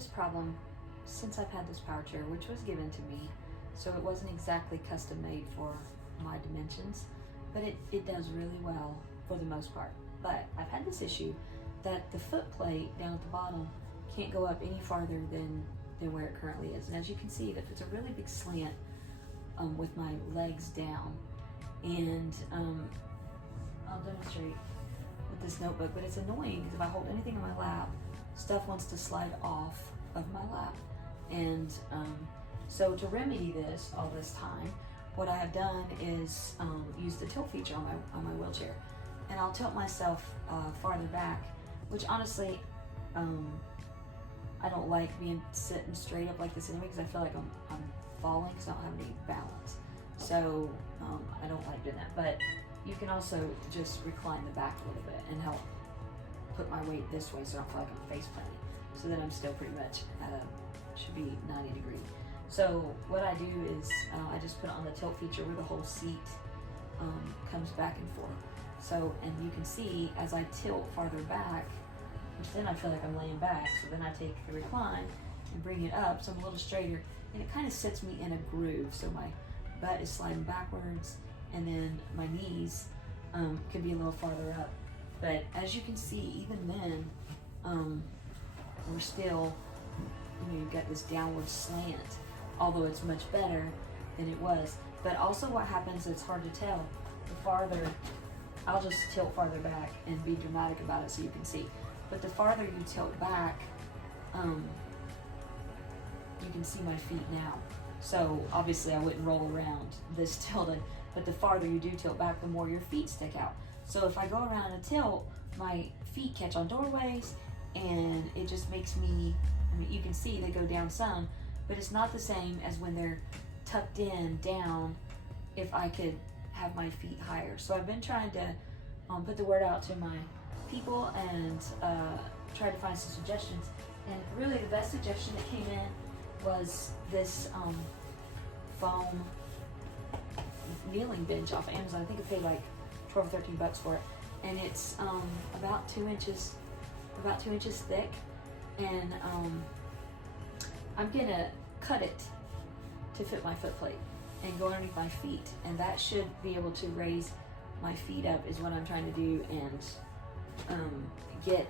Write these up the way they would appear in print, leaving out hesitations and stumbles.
this problem since I've had this power chair, which was given to me, so it wasn't exactly custom made for my dimensions, but it does really well for the most part. But I've had this issue that the foot plate down at the bottom can't go up any farther than where it currently is. And as you can see, that it's a really big slant with my legs down. And I'll demonstrate with this notebook, but it's annoying because if I hold anything in my lap, stuff wants to slide off of my lap. And so to remedy this all this time, what I have done is use the tilt feature on my wheelchair, and I'll tilt myself farther back, which honestly, I don't like being sitting straight up like this anyway, because I feel like I'm falling because I don't have any balance. So I don't like doing that. But you can also just recline the back a little bit and help put my weight this way so I don't feel like I'm face planting, so that I'm still pretty much at should be 90 degrees. So what I do is I just put it on the tilt feature where the whole seat comes back and forth. So, and you can see as I tilt farther back, which then I feel like I'm laying back, so then I take the recline and bring it up so I'm a little straighter, and it kind of sets me in a groove. So my butt is sliding backwards, and then my knees can be a little farther up. But as you can see, even then, we're still, you've got this downward slant, although it's much better than it was. But also what happens, it's hard to tell, the farther, I'll just tilt farther back and be dramatic about it so you can see. But the farther you tilt back, you can see my feet now. So obviously I wouldn't roll around this tilted, but the farther you do tilt back, the more your feet stick out. So if I go around a tilt, my feet catch on doorways, and it just makes me, I mean, you can see they go down some, but it's not the same as when they're tucked in down if I could have my feet higher. So I've been trying to put the word out to my people and try to find some suggestions. And really the best suggestion that came in was this foam kneeling bench off Amazon. I think I paid like 12 or 13 bucks for it. And it's about 2 inches thick. And I'm gonna cut it to fit my foot plate and go underneath my feet, and that should be able to raise my feet up, is what I'm trying to do, and get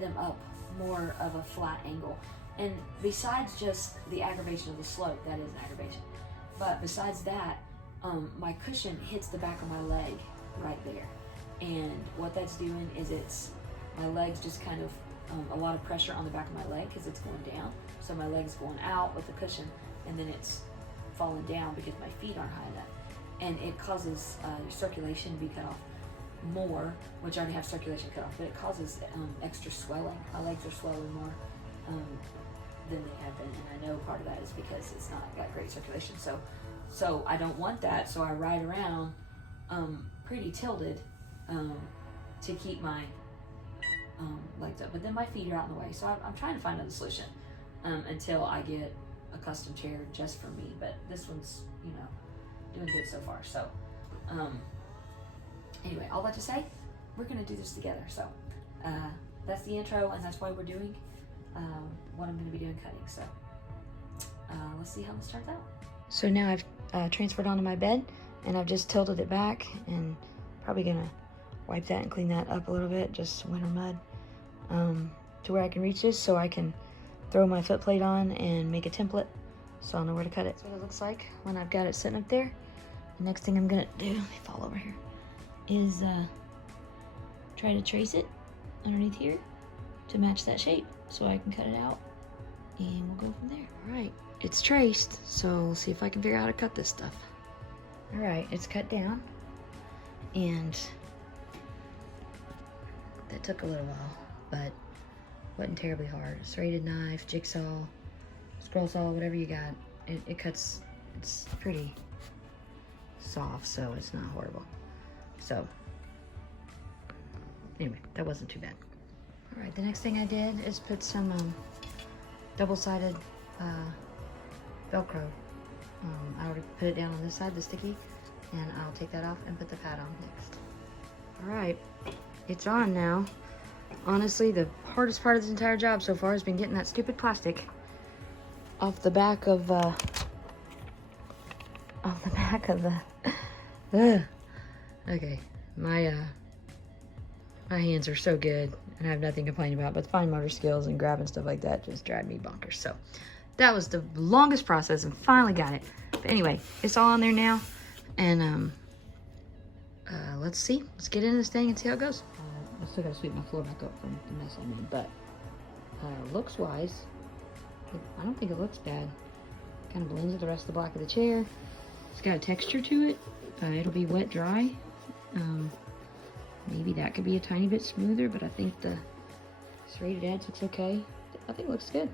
them up more of a flat angle. And besides just the aggravation of the slope, that is an aggravation, but besides that, my cushion hits the back of my leg right there, and what that's doing is it's my legs just kind of a lot of pressure on the back of my leg because it's going down, so my leg's going out with the cushion, and then it's falling down because my feet aren't high enough, and it causes your circulation to be cut off more, which I already have circulation cut off, but it causes extra swelling. My legs are swelling more than they have been, and I know part of that is because it's not got great circulation. So I don't want that, so I ride around pretty tilted to keep my legs up, but then my feet are out in the way. So I'm trying to find another solution until I get a custom chair just for me, but this one's, you know, doing good so far. So anyway, all that to say, we're gonna do this together. So that's the intro, and that's why we're doing what I'm gonna be doing cutting. So let's see how this turns out. So now I've transferred onto my bed, and I've just tilted it back, and probably gonna wipe that and clean that up a little bit, just winter mud, to where I can reach this so I can throw my foot plate on and make a template so I'll know where to cut it. That's what it looks like when I've got it sitting up there. The next thing I'm gonna do, let me fall over here, is try to trace it underneath here to match that shape so I can cut it out, and we'll go from there. All right, it's traced, so we'll see if I can figure out how to cut this stuff. All right, it's cut down, and that took a little while, but wasn't terribly hard. Serrated knife, jigsaw, scroll saw, whatever you got. It cuts, it's pretty soft, so it's not horrible. So anyway, that wasn't too bad. All right, the next thing I did is put some double-sided Velcro. I already put it down on this side, the sticky, and I'll take that off and put the pad on next. All right, it's on now. Honestly, the hardest part of this entire job so far has been getting that stupid plastic off the back of the okay, my hands are so good and I have nothing to complain about, but fine motor skills and grabbing stuff like that just drive me bonkers. So that was the longest process and finally got it. But anyway, it's all on there now, and let's see. Let's get into this thing and see how it goes. I still gotta sweep my floor back up from the mess I made, but looks wise, I don't think it looks bad. Kind of blends with the rest of the black of the chair. It's got a texture to it. It'll be wet dry. Maybe that could be a tiny bit smoother, but I think the serrated edge looks okay. I think it looks good.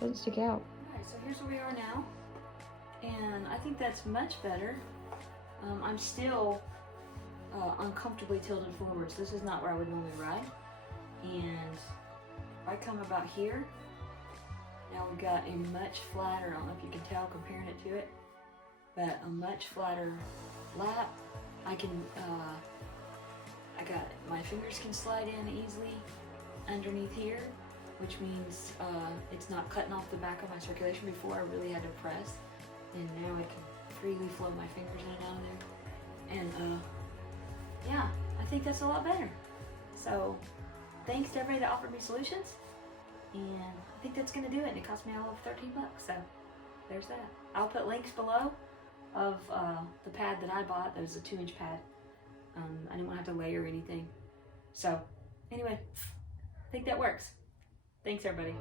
Doesn't stick out. Alright, so here's where we are now. And I think that's much better. I'm still uncomfortably tilted forwards. This is not where I would normally ride. And if I come about here, now we've got a much flatter, I don't know if you can tell comparing it to it, but a much flatter lap. I can, my fingers can slide in easily underneath here, which means it's not cutting off the back of my circulation. Before I really had to press, and now I can freely flow my fingers in and out of there. And yeah, I think that's a lot better. So thanks to everybody that offered me solutions, and I think that's gonna do it. And it cost me all of 13 bucks, so there's that. I'll put links below of the pad that I bought. That was a 2-inch pad. I didn't want to have to layer anything. So anyway, I think that works. Thanks everybody.